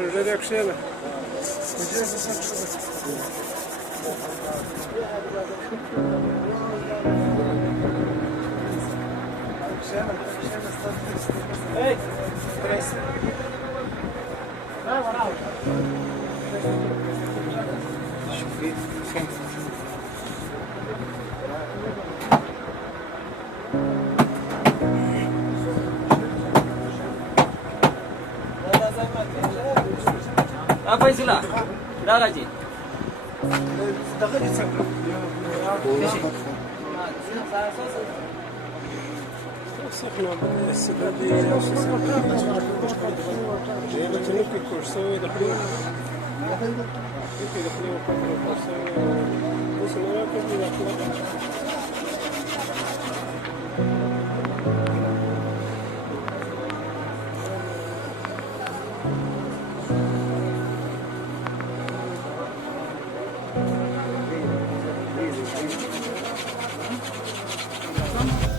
Şöyle de yakışayalım. Hey! Apa istilah? Dah gaji. سخنة السبابية جايبة تنوكي كورسوي دخلوا يمكن دخلوا كورسوي بس مراكب دخلوا Tamam.